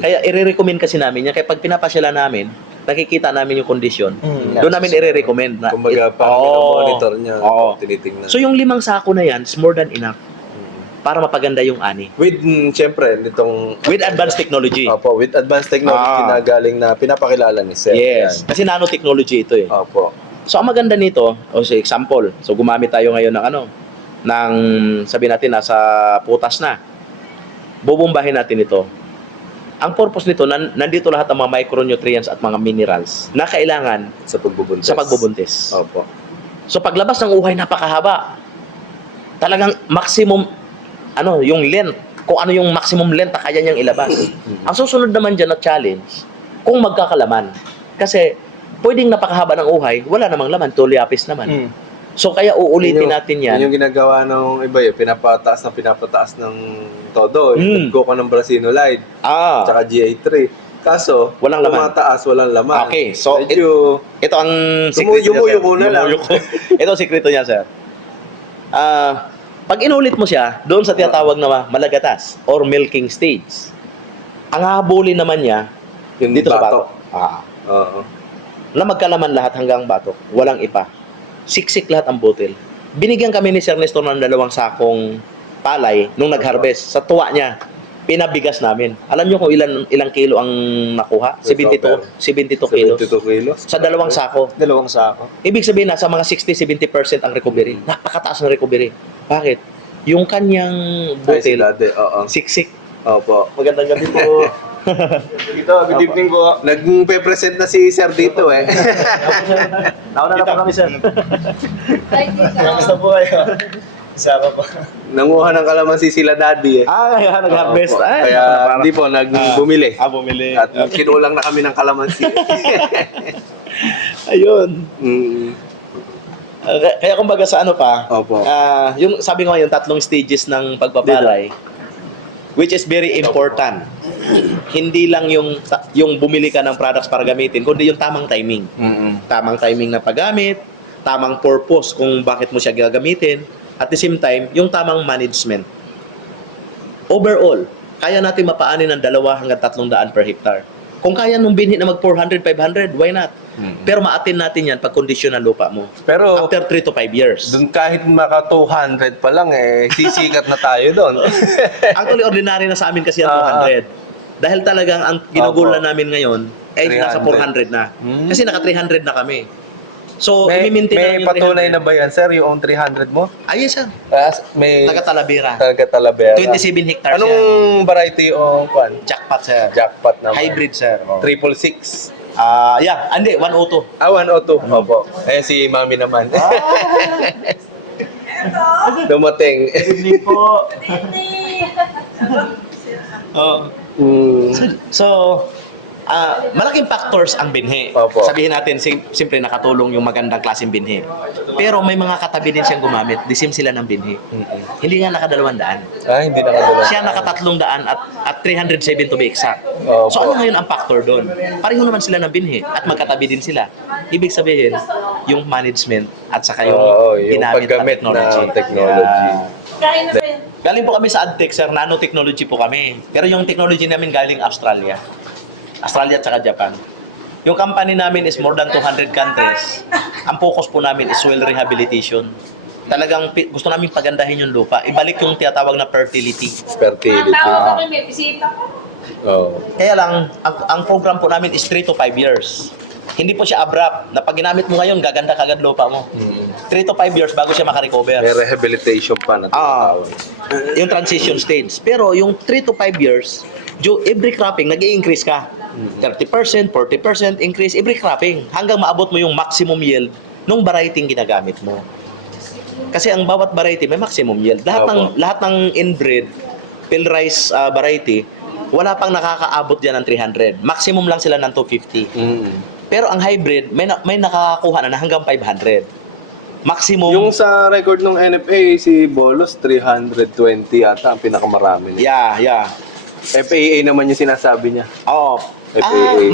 Kaya i-recommend kasi namin yan. Kaya pag pinapasyalan namin, nakikita namin yung condition. Doon namin i-recommend na. Kumbaga, parang monitor niya, Oo. tinitingnan. So, yung 5 sako na yan is more than enough para mapaganda yung ani. With, syempre, nitong... With advanced technology. Opo, with advanced technology na galing na pinapakilala ni Sir. Yes. Kasi nanotechnology ito eh. Yan. Opo. So, ang maganda nito, o say example, so gumamit tayo ngayon ng ng sabihin natin nasa putas na. Bubumbahin natin ito. Ang purpose nito, nandito lahat ang mga micronutrients at mga minerals na kailangan Sa pagbubuntis. sa pagbubuntis. Opo. So paglabas ng uhay, napakahaba. Talagang maximum, yung length, kung ano yung maximum length na kaya niyang ilabas. Ang susunod naman dyan na challenge, kung magkakalaman. Kasi pwedeng napakahaba ng uhay, wala namang laman, tuliapis naman. So kaya uulitin natin yan. Yun yung ginagawa ng iba yun, pinapataas ng todo. Nag-go ka ng Brasinolide, tsaka GA3. Kaso, Walang laman. tumataas, walang laman. Okay, so Medyo, ito ang secret niya, Yumuyo sir. ko na lang. Yumuyo ko. Ito ang secreto niya, sir. Pag inulit mo siya, doon sa tinatawag na malagatas or milking stage, ang habulin naman niya, yung dito sa batok. batok. Oo. Na magkalaman lahat hanggang batok. Walang ipa. Siksik lahat ang butil. Binigyan kami ni Sir Nestor ng 2 sakong palay nung nag-harvest. Sa tuwa niya, pinabigas namin. Alam niyo kung ilang kilo ang nakuha? 72 kilos. 72 kilos. Sa 2 sako. 2 sako. Ibig sabihin na sa mga 60-70% ang recovery. Napakataas ng recovery. Bakit? Yung kanyang Ay, butil, sila de, oo. siksik. Opo. Magandang gabi po. Ito, good evening po. Nagpe-present na si Sir dito eh. Nauna na po kami, sir. Ay, di ka. Kamusta po kayo? Sama po. Nanguha ng kalamansi sila daddy eh. Kaya nag-harvest. Opo. Ay, Kaya naku, hindi po, bumili. bumili. At kinulang na kami ng kalamansi. Ayun. Mm. Kaya kumbaga sa Opo. yung sabi ko nga yung 3 stages ng pagpapalay, which is very important. Hindi lang yung bumili ka ng products para gamitin, kundi yung tamang timing. Tamang timing na paggamit, tamang purpose kung bakit mo siya gagamitin, at the same time, yung tamang management. Overall, kaya natin mapaanin ng 2 hanggang 300 per hectare. Kung kaya nung binhi na mag 400, 500, why not? Pero maatin natin yan pag kondisyon ng lupa mo. Pero After 3 to 5 years. dun kahit maka 200 pa lang sisikat na tayo doon. Actually, ordinary na sa amin kasi ang 200. Dahil talagang ang ginugulan namin ngayon ay nasa 400 na. Kasi naka 300 na kami. So, may i-maintain lang yung patunay 300. na ba yan, sir, yung 300 mo? Yes, sir. May Taga Talavera. Talavera. 27 hectares, Anong sir. variety o kwan? Jackpot, sir. Jackpot naman. Hybrid, sir. 666. Hindi, 102. 102. Opo. Ayan si Mami naman. Dumating. Evening po. So, malaking factors ang binhi. Opo. Sabihin natin, siyempre nakatulong yung magandang klaseng binhi. Pero may mga katabi din siyang gumamit, the same sila ng binhi. Hindi nga naka-200. Hindi nakadala. Siya naka-300 at 307 to be exact. Opo. So ano ngayon ang factor doon? Pareho naman sila ng binhi at magkatabi din sila. Ibig sabihin, yung management at saka yung yung ginamit na paggamit technology. ng technology. Kain na ba yun? Galing po kami sa AdTech, sir. Nanotechnology po kami. Pero yung technology namin galing Australia at saka Japan. Yung company namin is more than 200 countries. Ang focus po namin is soil rehabilitation. Talagang gusto namin pagandahin yung lupa. Ibalik yung tinatawag na fertility. Fertility. Tawag kami, may bisita ko. Oh. Kaya lang, ang program po namin is 3 to 5 years. Hindi po siya abrupt na pag ginamit mo ngayon, gaganda kagad lupa mo. 3 to 5 years bago siya makarecover. May rehabilitation pa na tinatawag. Yung transition stage. Pero yung 3 to 5 years, every cropping, nag-i-increase ka. 30%, 40% increase every cropping hanggang maabot mo yung maximum yield nung variety yung ginagamit mo. Kasi ang bawat variety may maximum yield. Lahat ng inbred pill rice variety, wala pang nakakaabot diyan ng 300. Maximum lang sila ng 250. Pero ang hybrid may nakakakuha na hanggang 500. Maximum. Yung sa record ng NFA, si Bolos, 320 yata ang pinakamarami niya. Yeah. FAA naman yung sinasabi niya. Oh. FAA.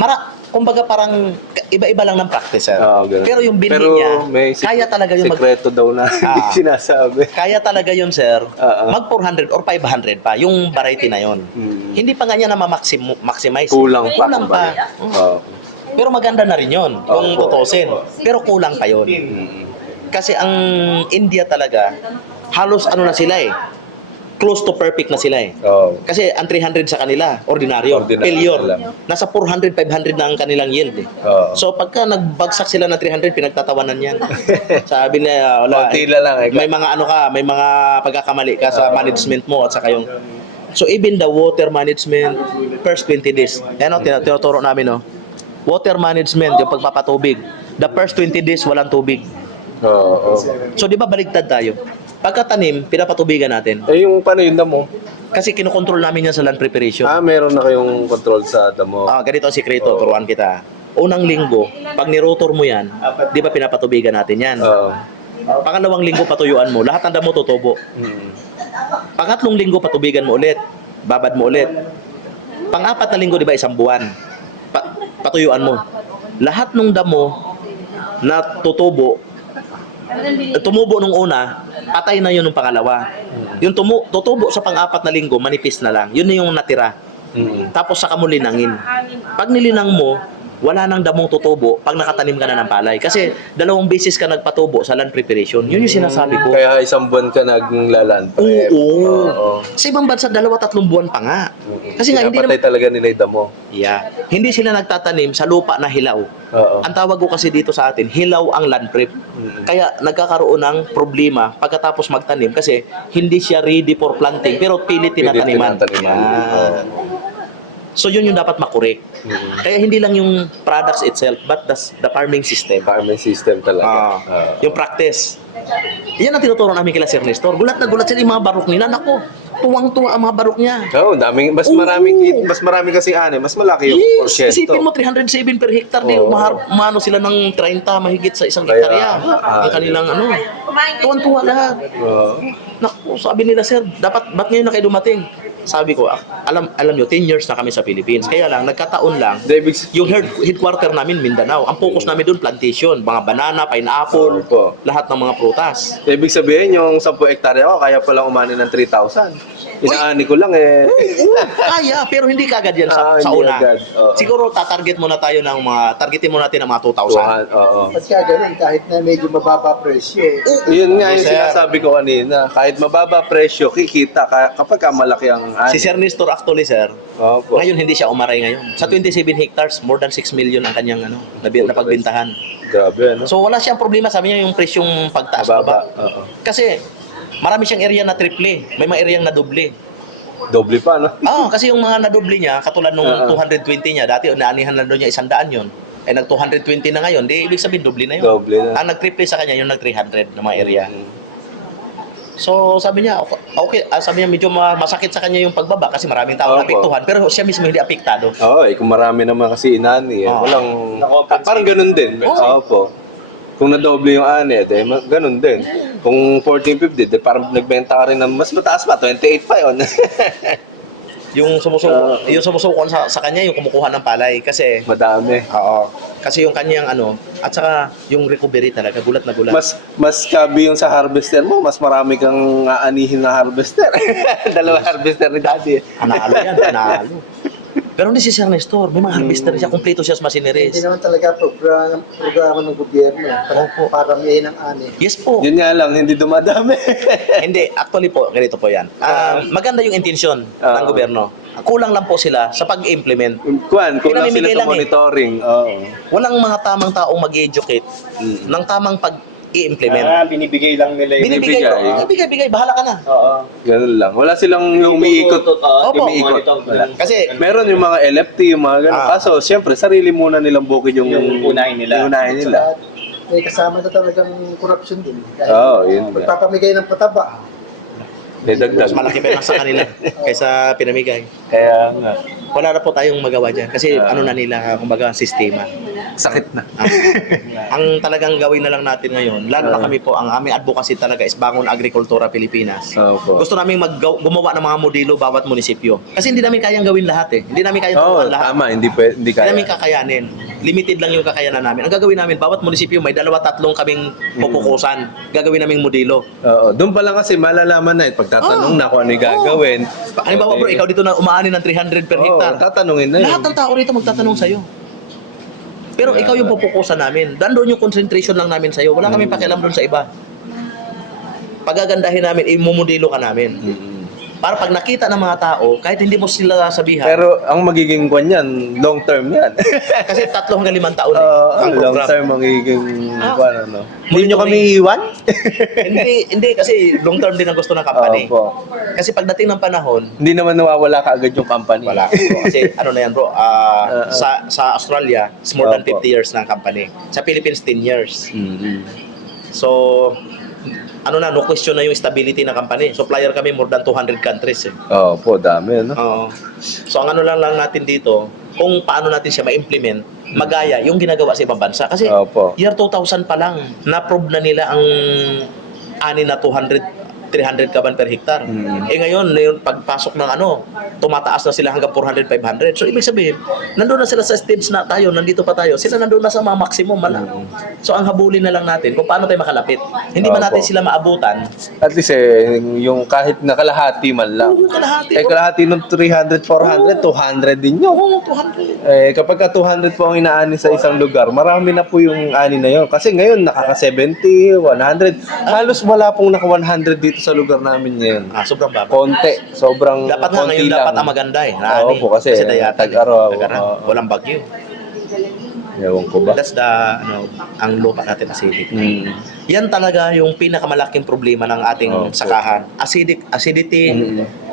Kumbaga parang iba-iba lang ng practice, sir. Ganun. Pero yung binhi Pero niya, may kaya talaga yung sekreto daw na hindi sinasabi. Kaya talaga yun, sir. Oo. Mag 400 or 500 pa yung variety na yun. Hindi pa nga niya na ma-maximize. Kulang pa. Kulang pa. Oo. Pero maganda na rin yun kung tutusin. Pero kulang pa yun. Kasi ang India talaga, halos ano na sila eh. Close to perfect na sila eh. Oo. Kasi ang 300 sa kanila, ordinaryo, failure. lang. Nasa 400, 500 na ang kanilang yield eh. Oo. So pagka nagbagsak sila ng 300, pinagtatawanan yan. Sabi nila, wala. Konti lang eh. May mga may mga pagkakamali ka sa management mo at saka yung. So even the water management, first 20 days. Yan o, tinuturo namin o. Water management, yung pagpapatubig. The first 20 days, walang tubig. Oo. So di ba baligtad tayo? Pagkatanim, pinapatubigan natin. Yung paano yun damo? Kasi kinokontrol namin yan sa land preparation. Meron na kayong control sa damo. Ganito ang sikreto, turuan kita. Unang linggo, pag nirotor mo yan, di ba pinapatubigan natin yan? Oo. Pangalawang linggo, patuyuan mo. Lahat ng damo tutubo. Pangatlong linggo, patubigan mo ulit. Babad mo ulit. Pang-apat na linggo, di ba, isang buwan. Patuyuan mo. Lahat ng damo na tutubo, tumubo nung una, patay na yun nung pangalawa. Yung tutubo sa pang-apat na linggo, manipis na lang. Yun na yung natira. Tapos saka mo linangin. Pag nilinang mo, wala nang damong tutubo pag nakatanim ka na ng palay. Kasi 2 beses ka nagpatubo sa land preparation. Yun yung sinasabi ko. Kaya isang buwan ka naglaland prep. Oo. Sa ibang bansa, 2-3 buwan pa nga. Kasi nga, hindi patay naman, talaga nila yung damo. hindi sila nagtatanim sa lupa na hilaw. Oo. Ang tawag ko kasi dito sa atin, hilaw ang land prep. Kaya nagkakaroon ng problema pagkatapos magtanim kasi hindi siya ready for planting pero pilit tinataniman. Yan. So yun yung dapat makorek. Kaya hindi lang yung products itself but the farming system. Farming system talaga. Yung practice. Yan ang tinuturo namin kila Sir Nestor. Gulat na gulat sila yung mga barok nila. Naku, tuwang-tuwa ang mga barok niya. Daming mas marami kasi mas malaki yung Yes, porsyento. isipin mo 307 per hectare di umano sila ng 30 mahigit sa 1 hektarya. Ang kanilang tuwan-tuwa lahat. Naku, sabi nila, sir, ba't ngayon na kayo dumating? Sabi ko, alam nyo, 10 years na kami sa Philippines. Kaya lang, nagkataon lang, yung headquarter namin, Mindanao. Ang focus namin doon, plantation. Mga banana, pineapple, lahat ng mga prutas. Ibig sabihin, yung 10 hektarya ko, kaya palang umani ng 3,000. Inaani ko lang eh. Kaya, pero hindi kagad yan sa Hindi una. agad. Siguro, tatarget muna tayo ng targetin muna natin ang mga 2,000. Oo. Kasi ganun, kahit na medyo mababa presyo, Yun nga yung Sir. sinasabi ko kanina. Kahit mababa presyo, kikita kapag malaki ang ani. Si Sir Nestor actually, sir, Opo. ngayon hindi siya umaray ngayon. Sa 27 hectares, more than 6 million ang kanyang napagbentahan. Grabe, ano? So wala siyang problema, sabi niya yung presyong pagtaas Mababa. baba. Oo. Kasi marami siyang area na triple, may mga area na doble. Doble pa, no? Kasi yung mga nadoble niya, katulad nung 220 niya, dati naanihan na doon niya 100 yun. Nag 220 na ngayon, di ibig sabihin doble na yun. Doble na. Ang nag-triple sa kanya, yung nag 300 na mga area. So sabi niya, okay, sabi niya medyo masakit sa kanya yung pagbaba kasi maraming tao na apektuhan, pero siya mismo hindi apektado. Kung marami naman kasi inani, walang parang ganun din. Opo. Kung nadoble yung ani, ganun din. Kung 1450, parang nagbenta ka rin ng mas mataas pa, 28 pa yun. Yung sumusuko sa kanya yung kumukuha ng palay kasi Madami. kasi yung kanyang at saka yung recovery talaga gulat na gulat. Mas kabi yung sa harvester mo, mas marami kang aanihin na harvester. 2 harvester ni Daddy. Panalo yan, panalo. Pero hindi si Sir Nestor, may mga harvester siya, kumpleto siya sa Hindi machineries. naman talaga programa ng gobyerno para may ng ani. Yes po. Yun nga lang, hindi dumadami. Hindi, actually po, ganito po yan. Maganda yung intensyon ng Oo. gobyerno. Kulang lang po sila sa pag-implement. Kung lang sila Pinamimigay sa lang eh. monitoring. Oo. Walang mga tamang taong mag-educate ng tamang pag-i-implement. Binibigay lang nila yung Binibigay ko. Bigay, bahala ka na. Oo. Ganun lang. Wala silang umiikot. Opo. Umiikot. Wala. Kasi, Meron yung mga LFT, yung mga ganun. Kaso, siyempre, sarili muna nilang bukid yung unahin nila. yung unahin nila. May kasama na talagang corruption din. Oo, yun nga. Pagpapamigay ng pataba. May dagdag. mas malaki pa lang sa kanila kaysa pinamigay. Kaya nga. Wala na po tayong magawa dyan. Kasi ano na nila, kumbaga, sistema. Sakit na. Ang talagang gawin na lang natin ngayon, lalo na kami po, ang aming advocacy talaga is Bangon Agrikultura Pilipinas. Opo. Gusto namin gumawa ng mga modelo bawat munisipyo. Kasi hindi namin kayang gawin lahat eh. Hindi namin kayang Oo, turuan lahat. tama. Hindi Hindi kaya. namin kakayanin. Limited lang yung kakayanan namin. Ang gagawin namin, bawat munisipyo may 2-3 kaming pupukusan. Gagawin naming modelo. Oo. Doon pa lang kasi malalaman na pagtatanong na kung ano yung gagawin. Halimbawa bro, ikaw dito na umaani ng 300 per Oo, hektar. tatanungin na Lahat yun. ng tao rito magtatanong sa'yo. Pero ikaw yung pupukusan namin. Doon yung concentration lang namin sa'yo. Wala kaming pakialam doon sa iba. Pagagandahin namin, imumodelo ka namin. Para pag nakita ng mga tao, kahit hindi mo sila sabihan, Pero ang magiging kwan yan, long term yan. kasi 3 hanggang 5 taon ang Long program. term magiging kwan ano. Hindi Monitoring. nyo kami iwan? hindi kasi long term din ang gusto ng company. Opo. Kasi pagdating ng panahon, Hindi naman nawawala kaagad yung company. wala. Bro. Kasi ano na yan bro, sa Australia, it's more than Opo. 50 years na ang company. Sa Philippines, 10 years. Mhm. So, ano na, no question na yung stability ng company. Supplier kami more than 200 countries eh. Opo, dami ano. Oo. So, ang ano lang natin dito, kung paano natin siya ma-implement, magaya yung ginagawa sa ibang bansa. Kasi Opo. year 2000 pa lang, na-prove na nila ang ani na 300 kaban per hektar. Eh ngayon, yung pagpasok ng ano, tumataas na sila hanggang 400, 500. So ibig sabihin, nandun na sila sa stage na tayo, nandito pa tayo. Sila nandun na sa mga maximum man. So ang habulin na lang natin kung paano tayo makalapit. Hindi man Opo. natin sila maabutan. At least yung kahit na kalahati man lang. Oo, kalahati. Eh kalahati ng 300, 400, 200 din yun. Oo, 200. Kapag ka 200 po ang inaani sa isang lugar, marami na po yung ani na yun. Kasi ngayon, nakaka-70, 100. Halos wala pong naka-100 dito sa lugar namin ngayon. Sobrang baba. Konti. Sobrang Dapat nga konti ngayon lang. dapat ang maganda eh. Oo po, kasi dayatan, tag-araw. tag-araw. Walang bagyo. Ewan ko ba? That's the, ang lupa natin acidic. Mm. Yan talaga yung pinakamalaking problema ng ating Opo. sakahan. Acidity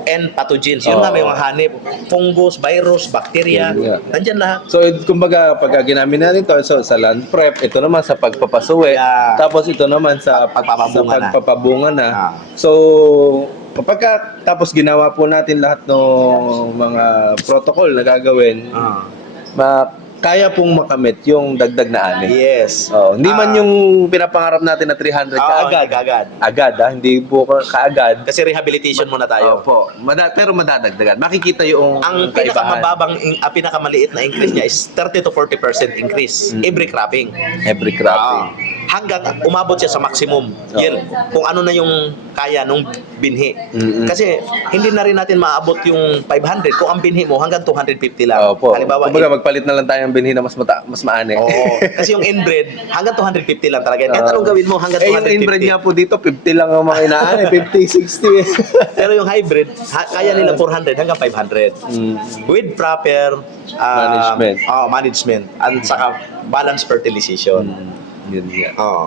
and pathogens. Yun Oo. nga may mga hanip, fungus, virus, bacteria. Yun nga. Nandyan lahat. So, kumbaga, pag ginamit natin ito, so, sa land prep, ito naman sa pagpapasuwi, Yeah. tapos ito naman sa Pagpapabunga na. pagpapabunga na. Ah. So, kapag tapos ginawa po natin lahat ng mga protocol na gagawin, kaya pong makamit yung dagdag na ani. Yes. Hindi man yung pinapangarap natin na 300 kaagad. Kaagad. Agad, hindi po kaagad. Kasi rehabilitation muna tayo. Opo. Pero madadagdagan. Makikita yung Ang kaibahan. pinakamaliit na increase niya is 30 to 40% increase every cropping. Every cropping. Hanggang umabot siya sa maximum yield. Kung ano na yung kaya nung binhi. Kasi hindi na rin natin maabot yung 500 kung ang binhi mo hanggang 250 lang. Opo. Halimbawa, Kumbaga, magpalit na lang tayo ng binhi na mas maani. Oo. Kasi yung inbred hanggang 250 lang talaga. Kahit anong gawin mo hanggang 250. Yung inbred nga po dito, 50 lang ang mga inaani. 50, 60. Pero yung hybrid, kaya nila 400 hanggang 500. With proper Management. management. And saka balanced fertilization. Yun nga. Oo.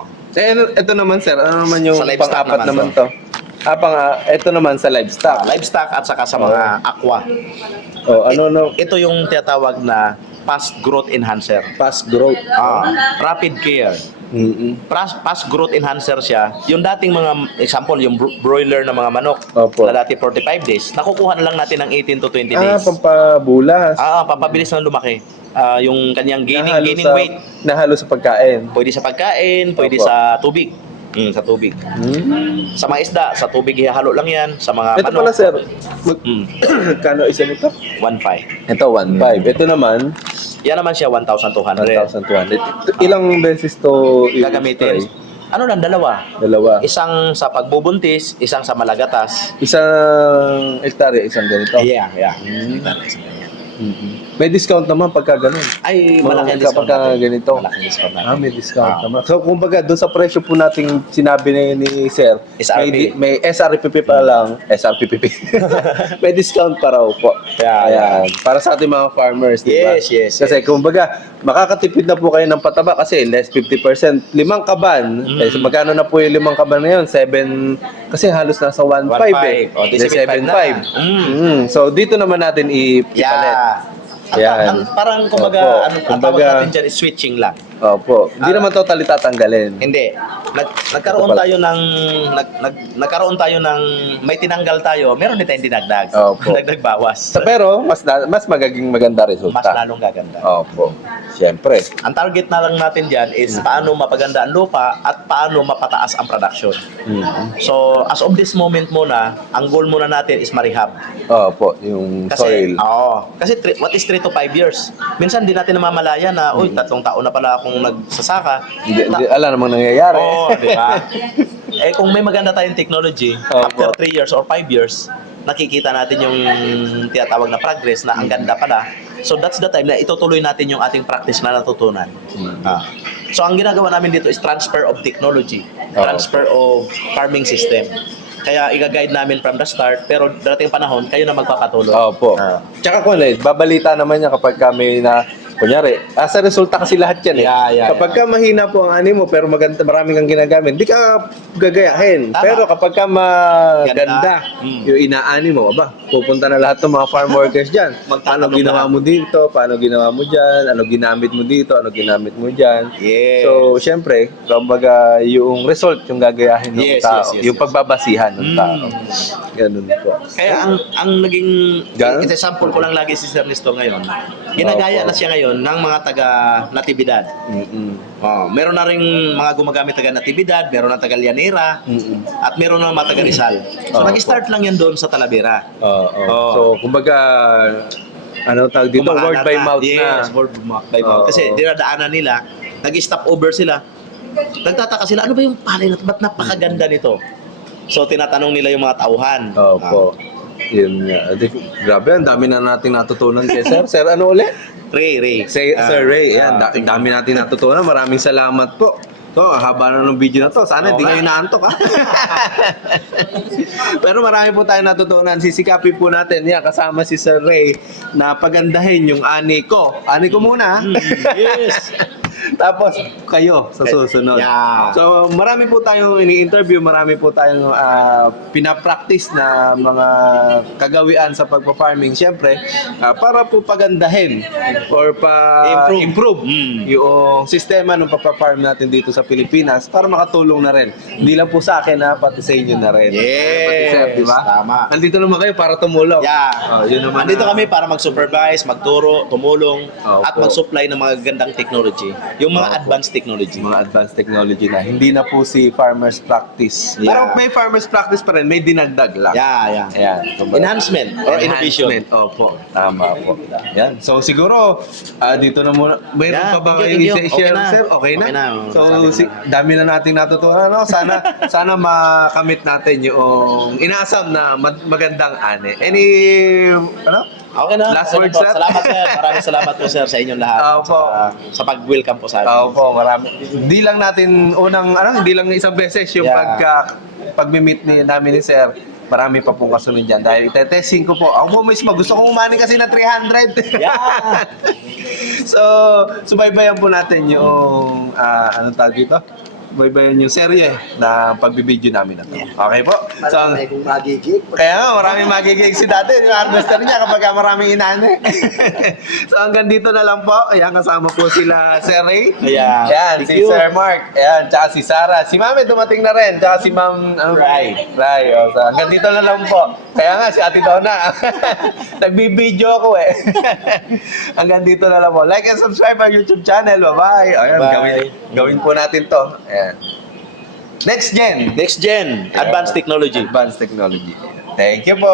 Ito naman, sir. Ano naman yung Sa livestock pang-apat naman naman to? Ito naman sa livestock. Livestock at saka sa mga aqua. Ano? Ito yung tinatawag na fast growth enhancer. Fast growth. Rapid care. Fast growth enhancer siya. Yung dating mga example, yung broiler na mga manok, Opo. na dati 45 days, nakukuha na lang natin ng 18 to 20 days. Pampabulas. Papabilis na lumaki. Yung kanyang Nahalo gaining weight, Nahalo sa pagkain. pwede sa pagkain, pwede Opo. sa tubig. Sa tubig. Sa mga isda, sa tubig ihahalo lang yan. Sa mga Ito manok, pala, sir. Mm, Kano isa nito? 1.5. Ito, 1.5. Ito naman, Yan naman siya, 1,200. 1,200. Ilang beses to Gagamitin. i-spray? Ano lang, dalawa. Dalawa. Isang sa pagbubuntis, isang sa malagatas. Isang hektarya, isang ganito. Yeah. May discount naman pagka ganun. Ay, malaki ang discount Kapag natin. ganito. Malaking discount natin. May discount naman. So, kumbaga, doon sa presyo po nating sinabi ni Sir, SRP. may SRPP pa lang. SRPP. May discount pa raw po. Yeah. Ayan. Para sa ating mga farmers, di ba? Yes. Kasi, kumbaga, makakatipid na po kayo ng pataba kasi less 50%. 5 kaban. Eh, so magkano na po yung 5 kaban na yun? 7, kasi halos nasa 1.5 eh. 1.5. O, di 7.5. 7.5 So, dito naman natin ipalit. Yan. Parang Opo. kumbaga, ang tawag Kumbaga- natin dyan is switching lang. Opo. Hindi naman totally tatanggalin. Hindi. Nagkaroon tayo ng nagkaroon tayo ng may tinanggal tayo, meron din tayong dinagdag. Opo. Dagdag bawas. Pero, mas magiging maganda Mas resulta. lalong gaganda. Opo. Siyempre. Ang target na lang natin dyan is paano mapaganda ang lupa at paano mapataas ang production. So, as of this moment muna, ang goal muna natin is marehab. Opo. Yung soil. Kasi what is 3 to 5 years? Minsan di natin namamalaya na, uy, 3 taon na pala akong nagsasaka. Hindi, alam namang nangyayari. Oo, di ba? Eh kung may maganda tayong technology, after 3 years or 5 years, nakikita natin yung tinatawag na progress na ang ganda pala. So that's the time na itutuloy natin yung ating practice na natutunan. So ang ginagawa namin dito is transfer of technology, transfer of farming system. Kaya i-guide namin from the start, pero darating panahon, kayo na magpapatuloy. Opo. Tsaka kung babalita naman niya kapag kami na, kunyari, sa resulta kasi lahat yan eh. Yeah. Kapag ka mahina po ang ani mo, pero maganda, maraming kang ginagamit, di ka gagayahin. Tama. Pero kapag ka maganda, Ganda. yung inaani mo, pupunta na lahat ng mga farm workers dyan. Paano Magtatanong ginawa lahat. mo dito, paano ginawa mo dyan, ano ginamit mo dito, ano ginamit mo dyan. Yes. So, syempre, kumbaga, yung result, yung gagayahin ng Yes, tao. yes, Yung pagbabasihan ng tao. Ganun po. Kaya ang naging Ganun? example ko lang lagi si Sir Nestor ngayon, ginagaya na siya ngayon ng mga taga Natividad. Meron na rin mga gumagamit taga Natividad, meron na taga Llanera, at meron na mga taga Rizal. So nag-start lang yan doon sa Talavera. Oo. So, kumbaga, ano tawag dito, Kumakalat word by na. mouth na. Yes, word by mouth. Kasi dinadaanan nila, nag-stop over sila. Nagtataka sila, ano ba yung palay na ito? Ba't napakaganda nito? So tinatanong nila yung mga tauhan. Opo. Yun nga. Grabe, ang dami na natin natutunan kay Sir. Sir, ano ulit? Ray. Sir Ray, yan. Dami natin natutunan. Maraming salamat po. So, haba na ng video na to. Sana hindi kayo naantok, ha? Pero marami po tayo natutunan. Sisikapin po natin. Yan, kasama si Sir Ray na pagandahin yung ani ko. Ani ko muna. Yes. Tapos, kayo sa susunod. Yeah. So, marami po tayong ini-interview, marami po tayong pinapractice na mga kagawian sa pagpa-farming. Siyempre, para po pagandahin or pa-improve yung sistema ng pagpa-farm natin dito sa Pilipinas para makatulong na rin. Hindi lang po sa akin, pati sa inyo na rin. Yes. Pati Sir, di ba? Tama. Nandito naman kayo para tumulong. Yeah. Yun naman. Nandito kami para mag-supervise, magturo, tumulong, at Opo. mag-supply ng mga gandang technology. Yung mga Opo. advanced technology. Mga advanced technology na. Hindi na po si farmer's practice. Yeah. Pero may farmer's practice pa rin, may dinagdag lang. Yeah. Ayan. Enhancement or innovation. Opo. Tama po. Yan. So siguro, dito na muna. Mayroon Yeah, pa ba thank you, kayo thank you. i-share, Okay na. sir? Okay na? Okay na. So, Sabi ko na. dami na natin natutunan. No? Sana makamit natin yung inaasam na magandang ane. Any, Okay na. Last Okay na words, po. sir? Salamat sir. Maraming salamat po sir sa inyong lahat. Opo. Sa pag-welcome po sa amin. Oo po, marami. Hindi lang natin hindi lang isang beses yung Yeah. pag-meet namin ni Sir. Marami pa pong kasunod dyan. Dahil itetesting ko po. Ako po mismo, gusto kong umani kasi na 300. Yeah. So, subaybayan po natin yung, anong tawag dito? Subaybayan yung serye na pagbibideo namin na to. Okay po? So, Marami kong magigig. kaya nga, maraming magigig si dati. Yung harvester niya kapag maraming inane. So hanggang dito na lang po. Ayan, kasama po sila Sir Ray. Ayan. Ayan, Thank si you. Sir Mark. Ayan, tsaka si Sarah. Si Mami dumating na rin. Tsaka si Ma'am Ray. Ray. O, so, hanggang dito na lang po. Kaya nga, si Ate Donna. Nagbibideo ako eh. Hanggang dito na lang po. Like and subscribe our YouTube channel. Bye-bye. Ayan, Bye. gawin po natin to. Ayan. Next gen. Next gen, advanced technology. Advanced technology. Thank you po.